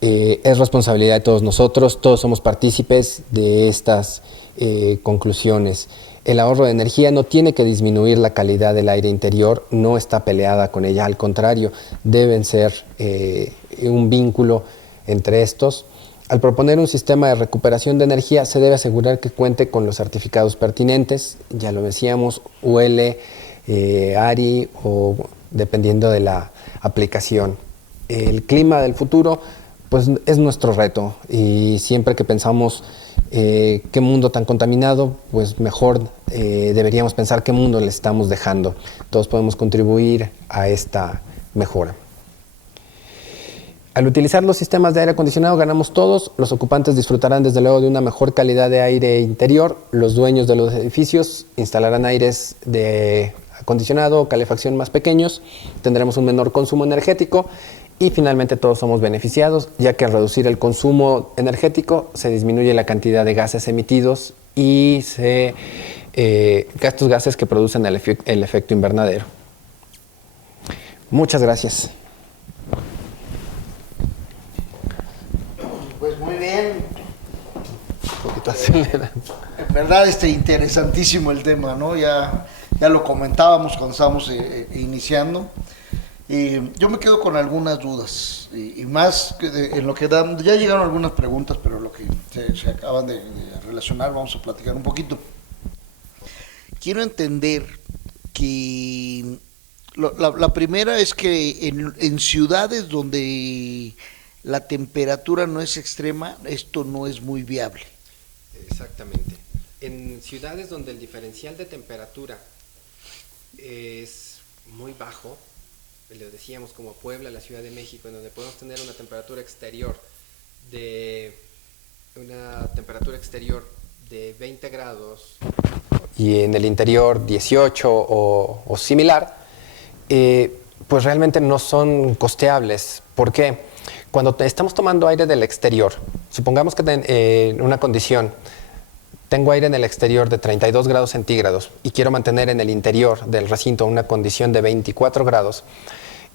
Es responsabilidad de todos nosotros, todos somos partícipes de estas conclusiones. El ahorro de energía no tiene que disminuir la calidad del aire interior, no está peleada con ella, al contrario, deben ser un vínculo entre estos. Al proponer un sistema de recuperación de energía, se debe asegurar que cuente con los certificados pertinentes, ya lo decíamos, UL, ARI o dependiendo de la aplicación. El clima del futuro pues, es nuestro reto y siempre que pensamos qué mundo tan contaminado, pues mejor deberíamos pensar qué mundo le estamos dejando. Todos podemos contribuir a esta mejora. Al utilizar los sistemas de aire acondicionado ganamos todos, los ocupantes disfrutarán desde luego de una mejor calidad de aire interior, los dueños de los edificios instalarán aires de acondicionado o calefacción más pequeños, tendremos un menor consumo energético y finalmente todos somos beneficiados, ya que al reducir el consumo energético se disminuye la cantidad de gases emitidos y estos gases que producen el efecto invernadero. Muchas gracias. Pues muy bien. Un poquito acelerado. En verdad, interesantísimo el tema, ¿no? Ya lo comentábamos cuando estábamos iniciando. Yo me quedo con algunas dudas y más que en lo que dan, ya llegaron algunas preguntas, pero lo que se acaban de relacionar, vamos a platicar un poquito. Quiero entender que la primera es que en ciudades donde la temperatura no es extrema, esto no es muy viable. Exactamente. En ciudades donde el diferencial de temperatura es muy bajo, lo decíamos como Puebla, la Ciudad de México, en donde podemos tener una temperatura exterior de 20 grados y en el interior 18 o similar, pues realmente no son costeables. ¿Por qué? Cuando estamos tomando aire del exterior, supongamos que en una condición tengo aire en el exterior de 32 grados centígrados y quiero mantener en el interior del recinto una condición de 24 grados,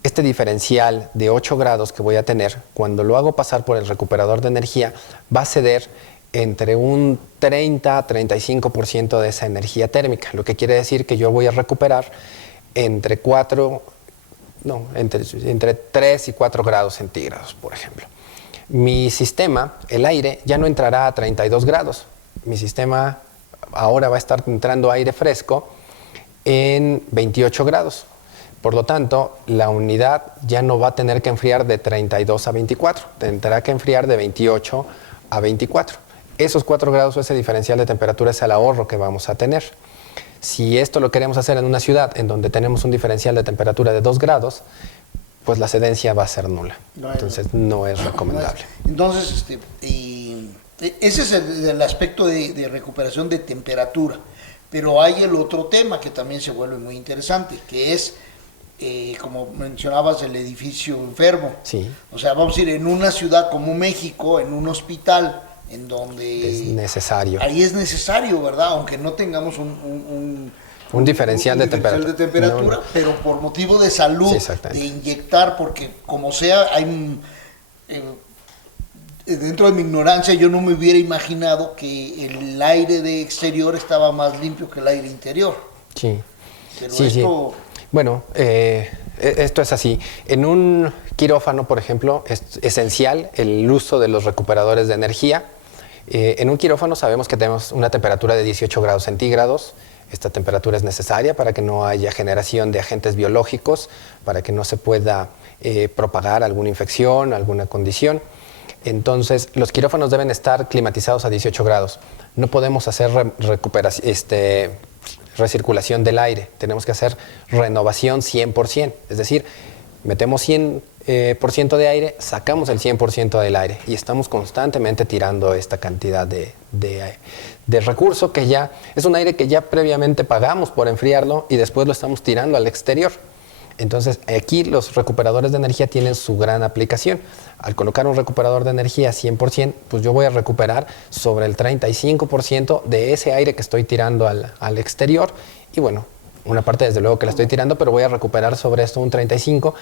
este diferencial de 8 grados que voy a tener, cuando lo hago pasar por el recuperador de energía, va a ceder entre un 30 a 35% de esa energía térmica, lo que quiere decir que yo voy a recuperar entre 3 y 4 grados centígrados, por ejemplo. Mi sistema, el aire, ya no entrará a 32 grados. Mi sistema ahora va a estar entrando aire fresco en 28 grados. Por lo tanto, la unidad ya no va a tener que enfriar de 32 a 24, tendrá que enfriar de 28 a 24. Esos 4 grados o ese diferencial de temperatura es el ahorro que vamos a tener. Si esto lo queremos hacer en una ciudad en donde tenemos un diferencial de temperatura de 2 grados, pues la excedencia va a ser nula. Entonces no es recomendable. Entonces, ese es el aspecto de recuperación de temperatura. Pero hay el otro tema que también se vuelve muy interesante, que es, como mencionabas, el edificio enfermo. Sí. O sea, vamos a ir en una ciudad como México, en un hospital, en donde es necesario. Ahí es necesario, ¿verdad? Aunque no tengamos un diferencial de temperatura, no. Pero por motivo de salud, sí, de inyectar, porque como sea, hay dentro de mi ignorancia yo no me hubiera imaginado que el aire de exterior estaba más limpio que el aire interior. Sí. Pero sí, esto... sí. Bueno, esto es así. En un quirófano, por ejemplo, es esencial el uso de los recuperadores de energía. En un quirófano sabemos que tenemos una temperatura de 18 grados centígrados, Esta temperatura es necesaria para que no haya generación de agentes biológicos, para que no se pueda propagar alguna infección, alguna condición. Entonces, los quirófanos deben estar climatizados a 18 grados. No podemos hacer recirculación del aire. Tenemos que hacer renovación 100%. Es decir, metemos 100% de aire, sacamos el 100% del aire y estamos constantemente tirando esta cantidad de recurso que ya es un aire que ya previamente pagamos por enfriarlo y después lo estamos tirando al exterior. Entonces, aquí los recuperadores de energía tienen su gran aplicación. Al colocar un recuperador de energía 100%, pues yo voy a recuperar sobre el 35% de ese aire que estoy tirando al exterior. Y bueno, una parte desde luego que la estoy tirando, pero voy a recuperar sobre esto un 35%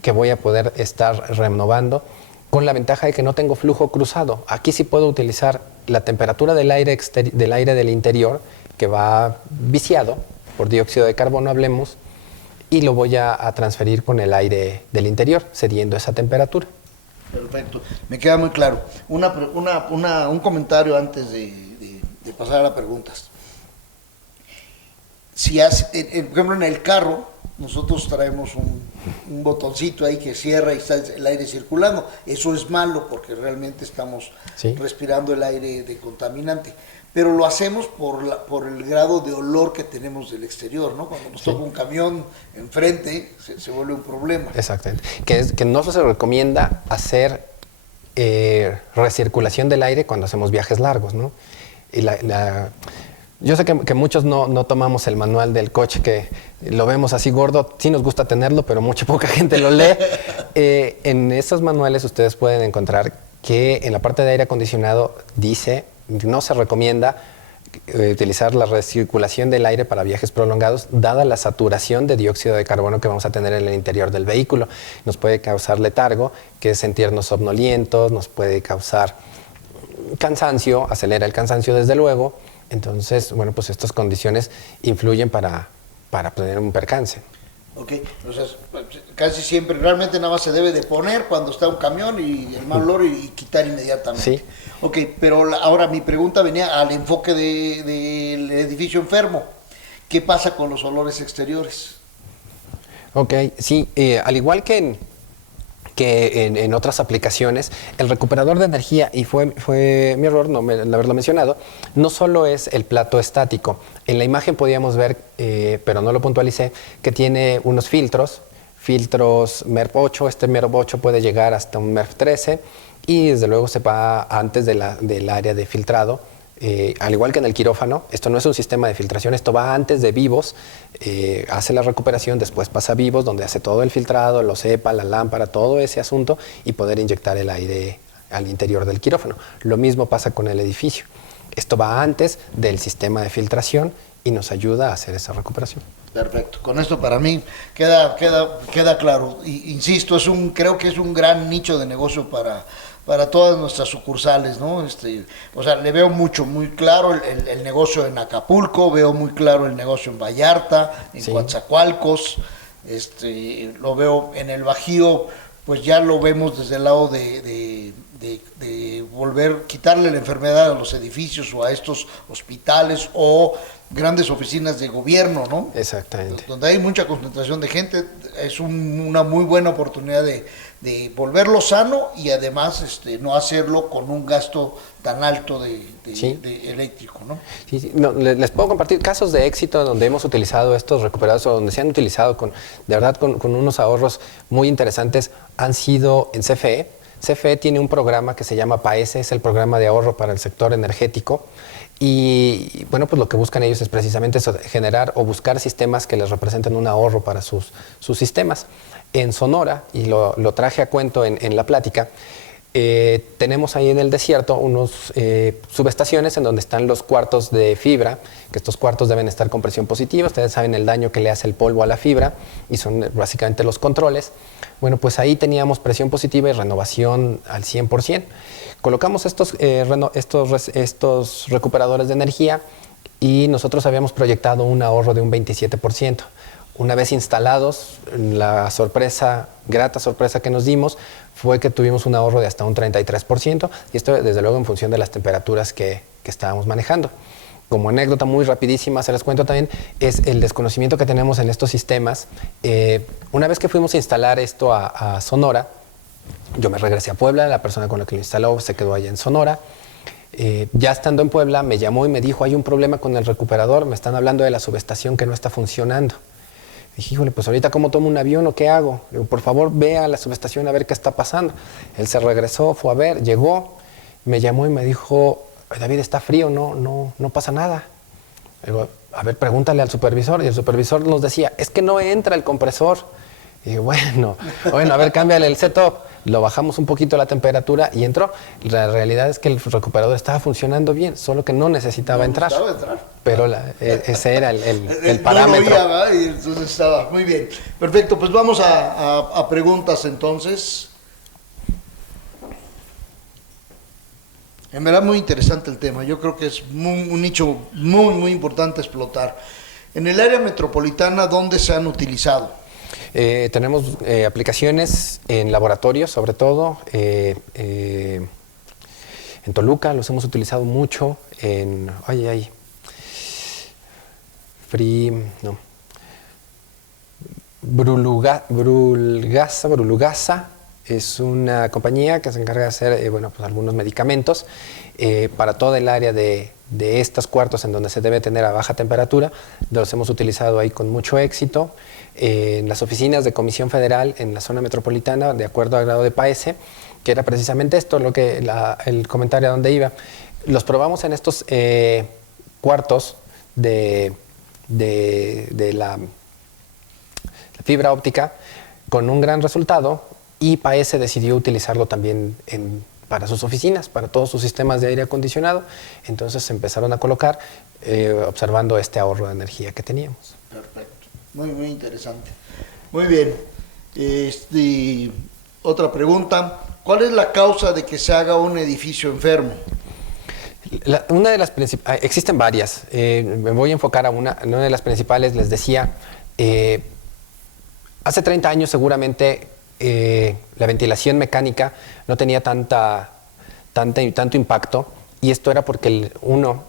que voy a poder estar renovando, con la ventaja de que no tengo flujo cruzado. Aquí sí puedo utilizar la temperatura del aire del interior, que va viciado por dióxido de carbono, hablemos, y lo voy a transferir con el aire del interior, cediendo esa temperatura. Perfecto, me queda muy claro. Un comentario antes de pasar a las preguntas. Si por ejemplo, en el carro, nosotros traemos un botoncito ahí que cierra y está el aire circulando. Eso es malo porque realmente estamos respirando el aire de contaminante. Pero lo hacemos por el grado de olor que tenemos del exterior, ¿no? Cuando nos toca un camión enfrente, se vuelve un problema. Exactamente. Que no se recomienda hacer recirculación del aire cuando hacemos viajes largos, ¿no? Y yo sé que muchos no tomamos el manual del coche, que lo vemos así gordo, sí nos gusta tenerlo, pero poca gente lo lee. En esos manuales ustedes pueden encontrar que en la parte de aire acondicionado dice, no se recomienda utilizar la recirculación del aire para viajes prolongados, dada la saturación de dióxido de carbono que vamos a tener en el interior del vehículo. Nos puede causar letargo, que es sentirnos somnolientos, nos puede causar cansancio, acelera el cansancio desde luego. Entonces, bueno, pues estas condiciones influyen para tener un percance. Ok, entonces casi siempre, realmente nada más se debe de poner cuando está un camión y el mal olor y quitar inmediatamente. Sí. Ok, pero ahora mi pregunta venía al enfoque del edificio enfermo. ¿Qué pasa con los olores exteriores? Ok, sí, al igual que en otras aplicaciones, el recuperador de energía, y fue mi error no haberlo mencionado, no solo es el plato estático. En la imagen podíamos ver, pero no lo puntualicé, que tiene unos filtros MERV 8, este MERV 8 puede llegar hasta un MERV 13 y desde luego se va antes del área de filtrado. Al igual que en el quirófano, esto no es un sistema de filtración, esto va antes de vivos, hace la recuperación, después pasa a vivos, donde hace todo el filtrado, lo cepa, la lámpara, todo ese asunto, y poder inyectar el aire al interior del quirófano. Lo mismo pasa con el edificio. Esto va antes del sistema de filtración y nos ayuda a hacer esa recuperación. Perfecto, con esto para mí queda claro. Insisto, creo que es un gran nicho de negocio para todas nuestras sucursales, ¿no? O sea, le veo muy claro el negocio en Acapulco, veo muy claro el negocio en Vallarta, en Coatzacoalcos, lo veo en el Bajío, pues ya lo vemos desde el lado de quitarle la enfermedad a los edificios o a estos hospitales o grandes oficinas de gobierno, ¿no? Exactamente. Donde hay mucha concentración de gente, es una muy buena oportunidad de volverlo sano y además no hacerlo con un gasto tan alto de eléctrico, ¿no? Sí. No, les puedo compartir casos de éxito donde hemos utilizado estos recuperados o donde se han utilizado de verdad con unos ahorros muy interesantes. Han sido en CFE. CFE tiene un programa que se llama PAESE, es el programa de ahorro para el sector energético. Y bueno, pues lo que buscan ellos es precisamente eso, generar o buscar sistemas que les representen un ahorro para sus sistemas. En Sonora, y lo traje a cuento en la plática, tenemos ahí en el desierto unos subestaciones en donde están los cuartos de fibra, que estos cuartos deben estar con presión positiva. Ustedes saben el daño que le hace el polvo a la fibra y son básicamente los controles. Bueno, pues ahí teníamos presión positiva y renovación al 100%. Colocamos estos recuperadores de energía y nosotros habíamos proyectado un ahorro de un 27%. Una vez instalados, la grata sorpresa que nos dimos fue que tuvimos un ahorro de hasta un 33%, y esto desde luego en función de las temperaturas que estábamos manejando. como anécdota muy rapidísima, se les cuento también, es el desconocimiento que tenemos en estos sistemas. Una vez que fuimos a instalar esto a Sonora, yo me regresé a Puebla, la persona con la que lo instaló se quedó allá en Sonora. Ya estando en Puebla, me llamó y me dijo, hay un problema con el recuperador, me están hablando de la subestación que no está funcionando. Dije, híjole, pues ahorita ¿cómo tomo un avión o qué hago? Le digo, por favor, ve a la subestación a ver qué está pasando. Él se regresó, fue a ver, llegó, me llamó y me dijo, David, está frío, no pasa nada. Le digo, a ver, pregúntale al supervisor. Y el supervisor nos decía, es que no entra el compresor. Y digo, bueno, a ver, cámbiale el setup. Lo bajamos un poquito la temperatura y entró. La realidad es que el recuperador estaba funcionando bien, solo que no necesitaba entrar. Pero ese era el parámetro. No lo oía, y entonces estaba muy bien. Perfecto, pues vamos a preguntas entonces. En verdad muy interesante el tema. Yo creo que es un nicho muy importante explotar. En el área metropolitana, ¿dónde se han utilizado? Tenemos aplicaciones en laboratorios, sobre todo. En Toluca los hemos utilizado mucho. Brulugasa es una compañía que se encarga de hacer pues algunos medicamentos para toda el área de estos cuartos en donde se debe tener a baja temperatura. Los hemos utilizado ahí con mucho éxito. En las oficinas de Comisión Federal en la zona metropolitana, de acuerdo al grado de PAESE, que era precisamente esto, el comentario a donde iba. Los probamos en estos cuartos de la fibra óptica con un gran resultado, y PAESE decidió utilizarlo también para sus oficinas, para todos sus sistemas de aire acondicionado. Entonces se empezaron a colocar observando este ahorro de energía que teníamos. Perfecto, muy interesante. Muy bien. Otra pregunta, ¿cuál es la causa de que se haga un edificio enfermo? Una de las existen varias, me voy a enfocar a una de las principales. Les decía, hace 30 años seguramente la ventilación mecánica no tenía tanto impacto, y esto era porque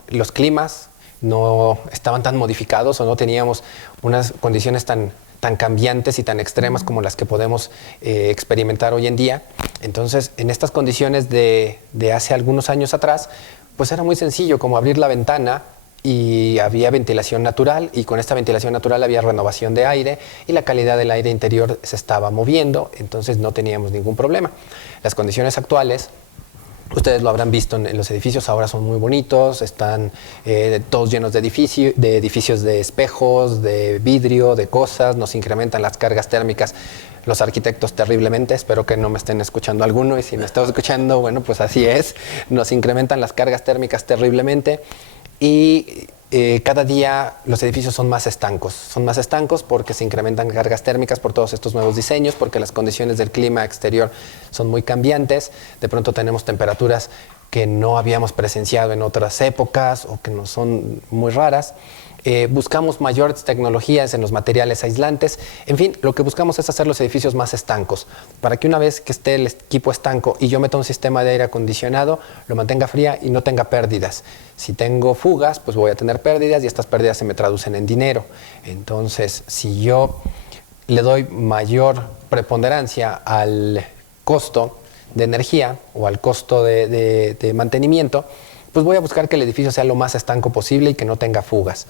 los climas no estaban tan modificados, o no teníamos unas condiciones tan cambiantes y tan extremas como las que podemos experimentar hoy en día. Entonces, en estas condiciones de hace algunos años atrás, pues era muy sencillo, como abrir la ventana y había ventilación natural, y con esta ventilación natural había renovación de aire y la calidad del aire interior se estaba moviendo, entonces no teníamos ningún problema. Las condiciones actuales, ustedes lo habrán visto en los edificios, ahora son muy bonitos, están todos llenos de edificios de espejos, de vidrio, de cosas, nos incrementan las cargas térmicas los arquitectos terriblemente. Espero que no me estén escuchando alguno, y si me están escuchando, bueno, pues así es, nos incrementan las cargas térmicas terriblemente, y cada día los edificios son más estancos porque se incrementan cargas térmicas por todos estos nuevos diseños, porque las condiciones del clima exterior son muy cambiantes. De pronto tenemos temperaturas que no habíamos presenciado en otras épocas o que no son muy raras. Buscamos mayores tecnologías en los materiales aislantes. En fin, lo que buscamos es hacer los edificios más estancos, para que una vez que esté el equipo estanco y yo meta un sistema de aire acondicionado, lo mantenga fría y no tenga pérdidas. Si tengo fugas, pues voy a tener pérdidas, y estas pérdidas se me traducen en dinero. Entonces, si yo le doy mayor preponderancia al costo de energía o al costo de mantenimiento, pues voy a buscar que el edificio sea lo más estanco posible y que no tenga fugas.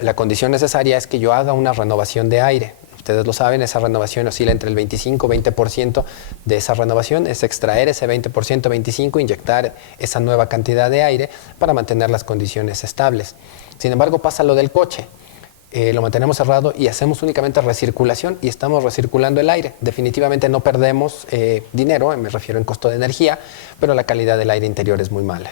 La condición necesaria es que yo haga una renovación de aire. Ustedes lo saben, esa renovación oscila entre el 25 y 20% de esa renovación. Es extraer ese 20%, 25%, inyectar esa nueva cantidad de aire para mantener las condiciones estables. Sin embargo, pasa lo del coche. Lo mantenemos cerrado y hacemos únicamente recirculación, y estamos recirculando el aire. Definitivamente no perdemos dinero, me refiero en costo de energía, pero la calidad del aire interior es muy mala.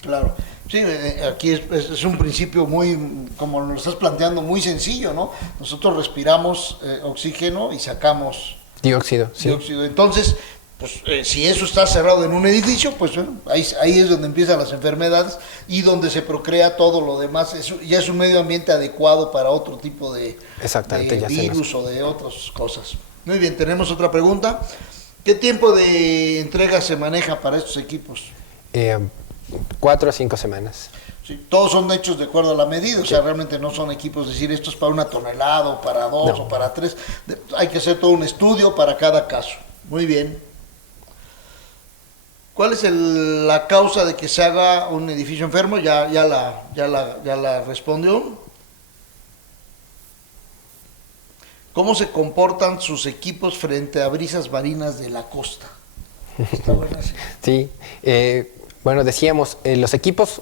Claro, sí, aquí es un principio muy, como lo estás planteando, muy sencillo, ¿no? Nosotros respiramos oxígeno y sacamos dióxido. Sí. Entonces, pues si eso está cerrado en un edificio, pues bueno, ahí es donde empiezan las enfermedades y donde se procrea todo lo demás. Ya es un medio ambiente adecuado para otro tipo de virus o de otras cosas. Muy bien, tenemos otra pregunta. ¿Qué tiempo de entrega se maneja para estos equipos? 4 a 5 semanas. O Sí, todos son hechos de acuerdo a la medida, o sea, realmente no son equipos decir esto es para 1 tonelada o para 2 o para 3. Hay que hacer todo un estudio para cada caso. Muy bien. ¿Cuál es la causa de que se haga un edificio enfermo? Ya la respondió. ¿Cómo se comportan sus equipos frente a brisas marinas de la costa? Está buena, sí. Sí, bueno, decíamos, los equipos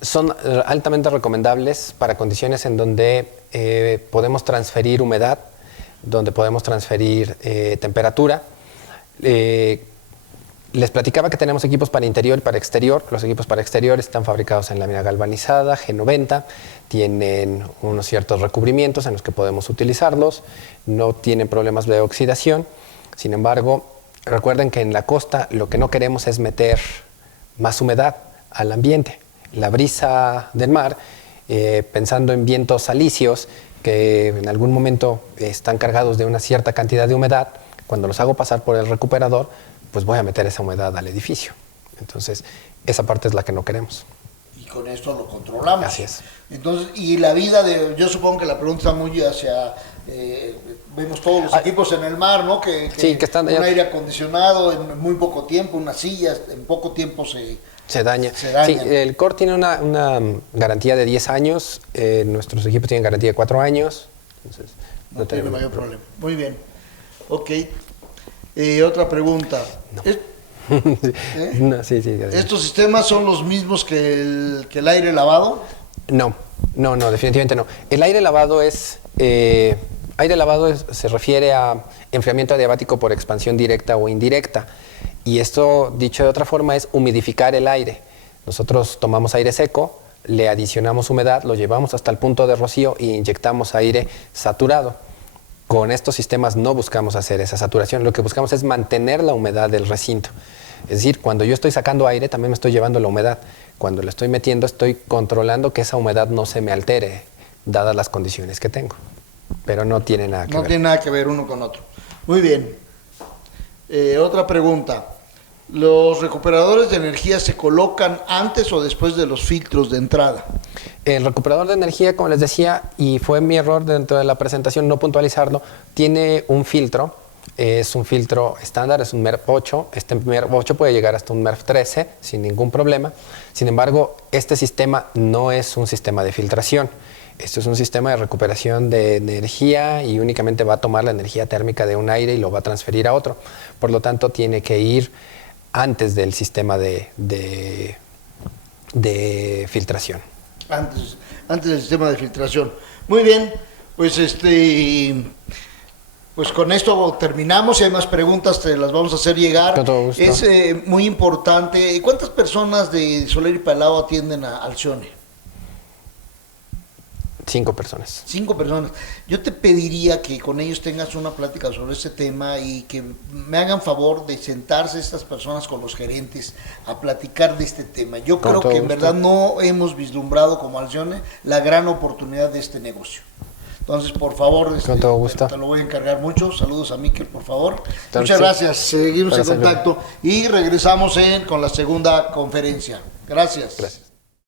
son altamente recomendables para condiciones en donde podemos transferir humedad, donde podemos transferir temperatura. Les platicaba que tenemos equipos para interior y para exterior. Los equipos para exterior están fabricados en lámina galvanizada, G90, tienen unos ciertos recubrimientos en los que podemos utilizarlos, no tienen problemas de oxidación. Sin embargo, recuerden que en la costa lo que no queremos es meter más humedad al ambiente. La brisa del mar, pensando en vientos alisios que en algún momento están cargados de una cierta cantidad de humedad, cuando los hago pasar por el recuperador, pues voy a meter esa humedad al edificio. Entonces, esa parte es la que no queremos. Y con esto lo controlamos. Así es. Entonces, y la vida yo supongo que la pregunta está muy hacia, vemos todos los equipos en el mar, ¿no? Que están un aire acondicionado en muy poco tiempo, unas sillas, en poco tiempo se daña. Sí, el COR tiene una garantía de 10 años, nuestros equipos tienen garantía de 4 años. Entonces, no tiene mayor problema. Muy bien. Ok. Otra pregunta. No. No, sí, ¿Estos sistemas son los mismos que el aire lavado? No, definitivamente no. El aire lavado se refiere a enfriamiento adiabático por expansión directa o indirecta. Y esto, dicho de otra forma, es humidificar el aire. Nosotros tomamos aire seco, le adicionamos humedad, lo llevamos hasta el punto de rocío e inyectamos aire saturado. Con estos sistemas no buscamos hacer esa saturación, lo que buscamos es mantener la humedad del recinto. Es decir, cuando yo estoy sacando aire, también me estoy llevando la humedad. Cuando lo estoy metiendo, estoy controlando que esa humedad no se me altere, dadas las condiciones que tengo. Pero no tiene nada que ver. No tiene nada que ver uno con otro. Muy bien. Otra pregunta. ¿Los recuperadores de energía se colocan antes o después de los filtros de entrada? El recuperador de energía, como les decía, y fue mi error dentro de la presentación no puntualizarlo, tiene un filtro, es un filtro estándar, es un MERV 8, este MERV 8 puede llegar hasta un MERV 13 sin ningún problema. Sin embargo, este sistema no es un sistema de filtración, esto es un sistema de recuperación de energía y únicamente va a tomar la energía térmica de un aire y lo va a transferir a otro. Por lo tanto, tiene que ir antes del sistema de filtración. Antes del sistema de filtración. Muy bien, pues pues con esto terminamos. Si hay más preguntas te las vamos a hacer llegar. Con todo gusto. Es muy importante. ¿Cuántas personas de Soler y Palau atienden a Alcione? 5 personas. 5 personas. Yo te pediría que con ellos tengas una plática sobre este tema y que me hagan favor de sentarse estas personas con los gerentes a platicar de este tema. Yo creo que en verdad no hemos vislumbrado como Alcione la gran oportunidad de este negocio. Entonces, por favor, con todo gusto. Te lo voy a encargar mucho. Saludos a Miquel, por favor. Entonces, muchas gracias. Seguimos en contacto y regresamos con la segunda conferencia. Gracias. Gracias.